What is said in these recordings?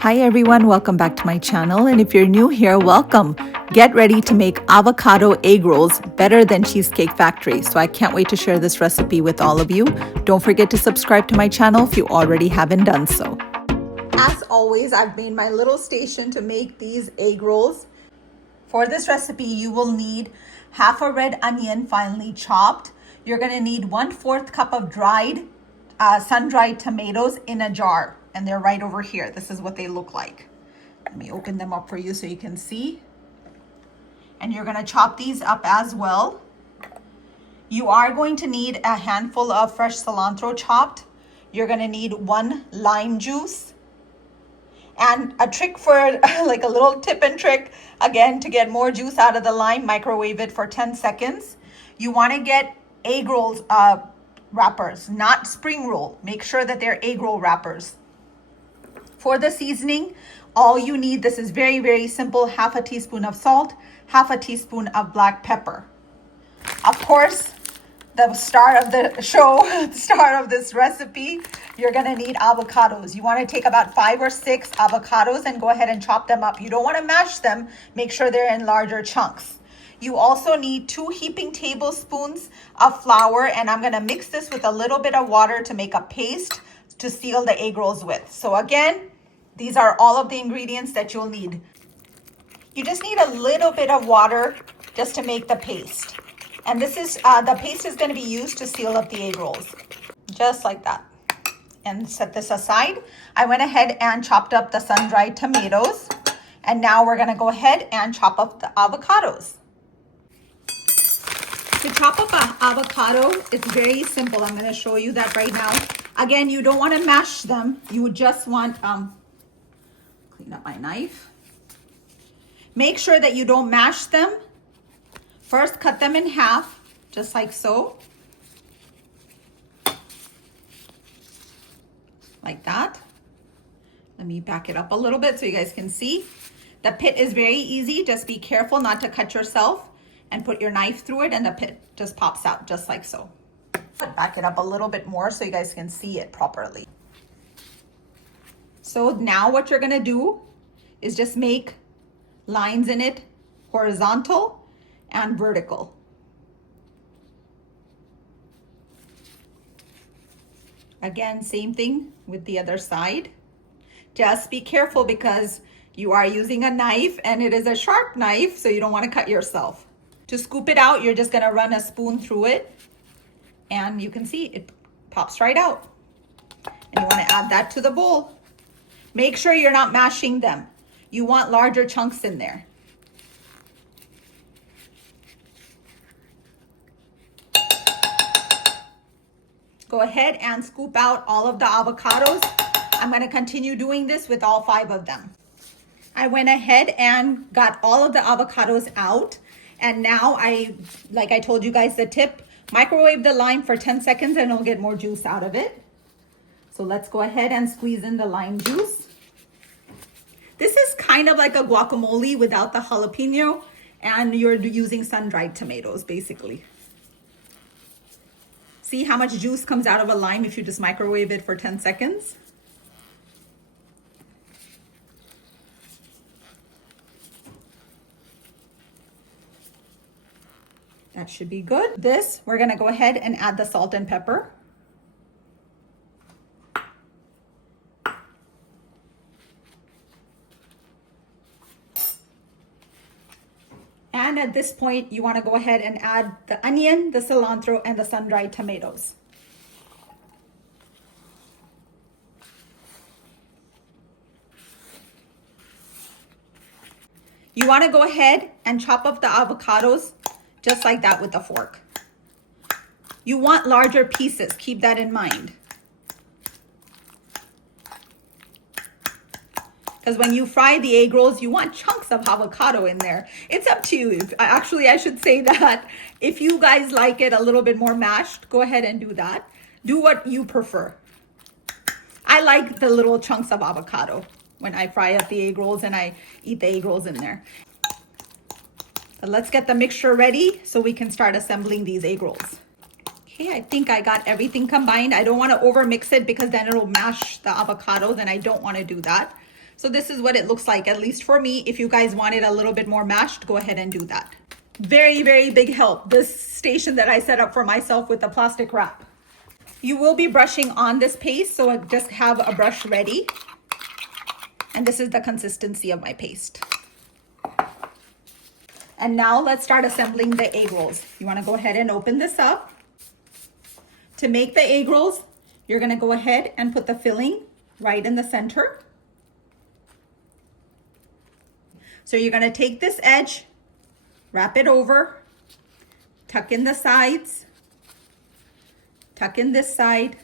Hi everyone, welcome back to my channel, and if you're new here, welcome. Get ready to make avocado egg rolls better than Cheesecake Factory. So I can't wait to share this recipe with all of you. Don't forget to subscribe to my channel if you already haven't done so. As always, I've made my little station to make these egg rolls. For this recipe, you will need half a red onion finely chopped. You're gonna need 1/4 cup of sun-dried tomatoes in a jar. And they're right over here. This is what they look like. Let me open them up for you so you can see. And you're gonna chop these up as well. You are going to need a handful of fresh cilantro chopped. You're gonna need 1 lime juice. And a trick for, like a little tip and trick, again, to get more juice out of the lime, microwave it for 10 seconds. You wanna get egg rolls wrappers, not spring roll. Make sure that they're egg roll wrappers. For the seasoning, all you need, this is very, very simple, half a teaspoon of salt, half a teaspoon of black pepper. Of course, the star of the show, the star of this recipe, you're gonna need avocados. You wanna take about 5 or 6 avocados and go ahead and chop them up. You don't wanna mash them, make sure they're in larger chunks. You also need 2 heaping tablespoons of flour, and I'm gonna mix this with a little bit of water to make a paste to seal the egg rolls with. So again, these are all of the ingredients that you'll need. You just need a little bit of water just to make the paste. And this is, the paste is gonna be used to seal up the egg rolls. Just like that. And set this aside. I went ahead and chopped up the sun-dried tomatoes. And now we're gonna go ahead and chop up the avocados. To chop up an avocado, it's very simple. I'm gonna show you that right now. Again, you don't wanna mash them. You would just want, clean up my knife. Make sure that you don't mash them. First, cut them in half, just like so. Like that. Let me back it up a little bit so you guys can see. The pit is very easy. Just be careful not to cut yourself and put your knife through it, and the pit just pops out just like so. Back it up a little bit more so you guys can see it properly. So now what you're gonna do is just make lines in it, horizontal and vertical. Again, same thing with the other side. Just be careful because you are using a knife and it is a sharp knife, so you don't want to cut yourself. To scoop it out, you're just gonna run a spoon through it, and you can see it pops right out. And you want to add that to the bowl. Make sure you're not mashing them. You want larger chunks in there. Go ahead and scoop out all of the avocados. I'm going to continue doing this with all 5 of them. I went ahead and got all of the avocados out. And now like I told you guys the tip, microwave the lime for 10 seconds and it'll get more juice out of it. So let's go ahead and squeeze in the lime juice. This is kind of like a guacamole without the jalapeno, and you're using sun-dried tomatoes basically. See how much juice comes out of a lime if you just microwave it for 10 seconds? That should be good. This, we're gonna go ahead and add the salt and pepper. And at this point, you wanna go ahead and add the onion, the cilantro, and the sun-dried tomatoes. You wanna go ahead and chop up the avocados just like that with a fork. You want larger pieces, keep that in mind. Because when you fry the egg rolls, you want chunks of avocado in there. It's up to you. Actually, I should say that if you guys like it a little bit more mashed, go ahead and do that. Do what you prefer. I like the little chunks of avocado when I fry up the egg rolls and I eat the egg rolls in there. But let's get the mixture ready so we can start assembling these egg rolls. Okay, I think I got everything combined. I don't want to over mix it because then it'll mash the avocados and I don't want to do that. So this is what it looks like, at least for me. If you guys want it a little bit more mashed, go ahead and do that. Very, very big help, this station that I set up for myself with the plastic wrap. You will be brushing on this paste, so just have a brush ready. And this is the consistency of my paste. And now let's start assembling the egg rolls. You want to go ahead and open this up. To make the egg rolls, you're going to go ahead and put the filling right in the center. So you're going to take this edge, wrap it over, tuck in the sides, tuck in this side,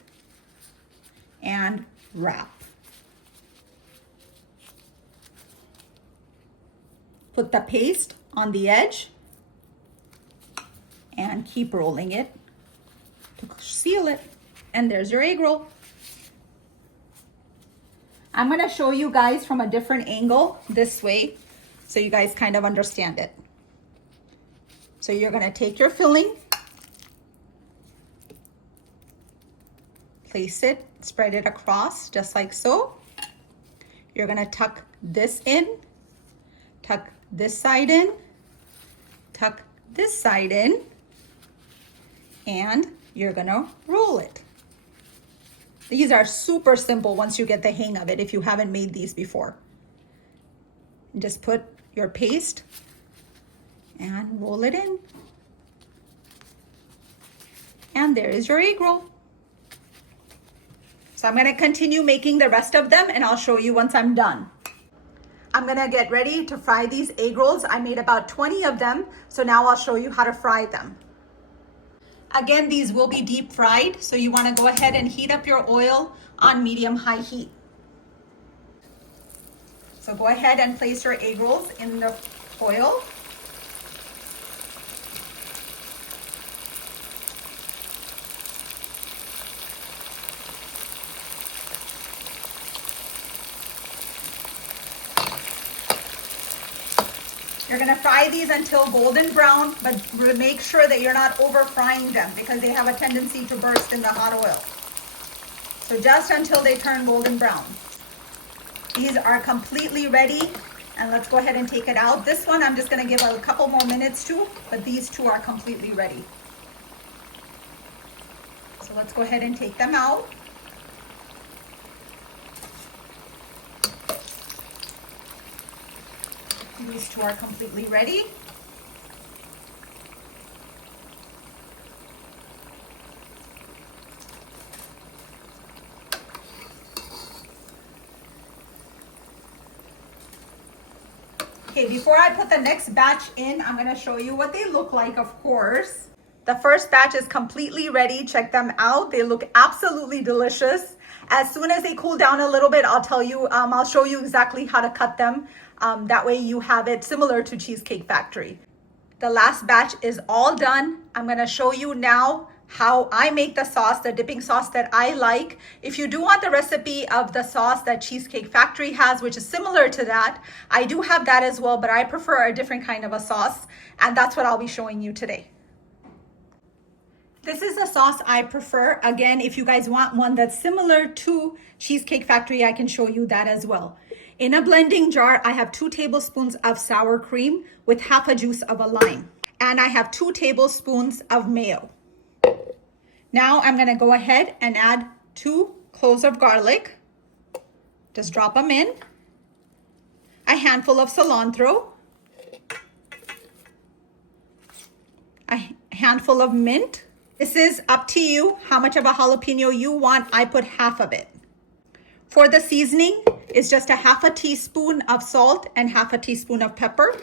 and wrap. Put the paste on the edge and keep rolling it to seal it. And there's your egg roll. I'm gonna show you guys from a different angle this way so you guys kind of understand it. So you're gonna take your filling, place it, spread it across just like so. You're gonna tuck this in, tuck this side in, tuck this side in, and you're gonna roll it. These are super simple once you get the hang of it if you haven't made these before. Just put your paste and roll it in. And there is your egg roll. So I'm gonna continue making the rest of them and I'll show you once I'm done. I'm gonna get ready to fry these egg rolls. I made about 20 of them, so now I'll show you how to fry them. Again, these will be deep fried, so you wanna go ahead and heat up your oil on medium-high heat. So go ahead and place your egg rolls in the oil. You're gonna fry these until golden brown, but make sure that you're not over frying them because they have a tendency to burst in the hot oil. So just until they turn golden brown. These are completely ready, and let's go ahead and take it out. This one I'm just gonna give a couple more minutes to, but these two are completely ready. So let's go ahead and take them out. These two are completely ready. Okay, before I put the next batch in, I'm gonna show you what they look like, of course. The first batch is completely ready. Check them out. They look absolutely delicious. As soon as they cool down a little bit, I'll show you exactly how to cut them. That way you have it similar to Cheesecake Factory. The last batch is all done. I'm gonna show you now how I make the sauce, the dipping sauce that I like. If you do want the recipe of the sauce that Cheesecake Factory has, which is similar to that, I do have that as well, but I prefer a different kind of a sauce, and that's what I'll be showing you today. This is the sauce I prefer. Again, if you guys want one that's similar to Cheesecake Factory, I can show you that as well. In a blending jar, I have 2 tablespoons of sour cream with half a juice of a lime. And I have 2 tablespoons of mayo. Now I'm gonna go ahead and add 2 cloves of garlic. Just drop them in. A handful of cilantro. A handful of mint. This is up to you how much of a jalapeno you want. I put half of it. For the seasoning, it's just a half a teaspoon of salt and half a teaspoon of pepper.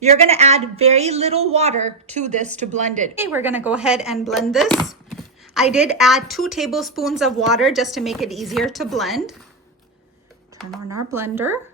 You're gonna add very little water to this to blend it. Okay, we're gonna go ahead and blend this. I did add 2 tablespoons of water just to make it easier to blend. Turn on our blender.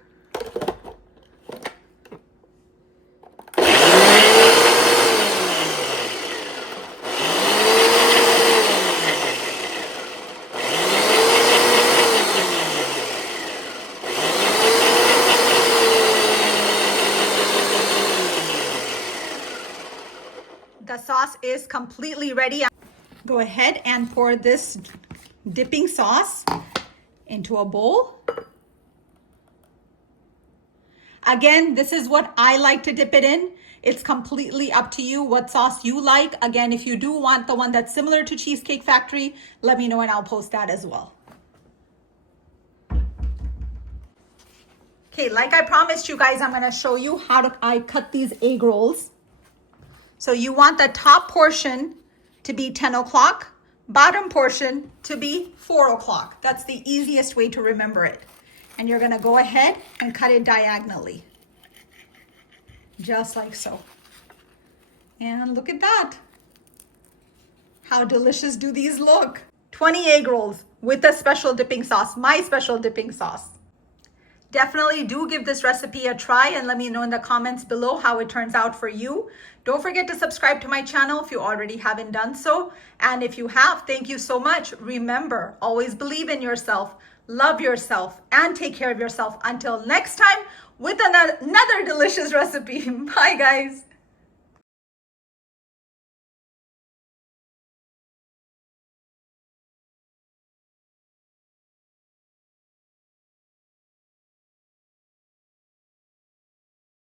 The sauce is completely ready. Go ahead and pour this dipping sauce into a bowl. Again, this is what I like to dip it in. It's completely up to you what sauce you like. Again, if you do want the one that's similar to Cheesecake Factory, let me know and I'll post that as well. Okay, like I promised you guys, I'm gonna show you how I cut these egg rolls. So you want the top portion to be 10 o'clock, bottom portion to be 4 o'clock. That's the easiest way to remember it. And you're gonna go ahead and cut it diagonally. Just like so. And look at that. How delicious do these look? 20 egg rolls with a special dipping sauce, my special dipping sauce. Definitely do give this recipe a try and let me know in the comments below how it turns out for you. Don't forget to subscribe to my channel if you already haven't done so. And if you have, thank you so much. Remember, always believe in yourself, love yourself, and take care of yourself. Until next time with another delicious recipe. Bye, guys.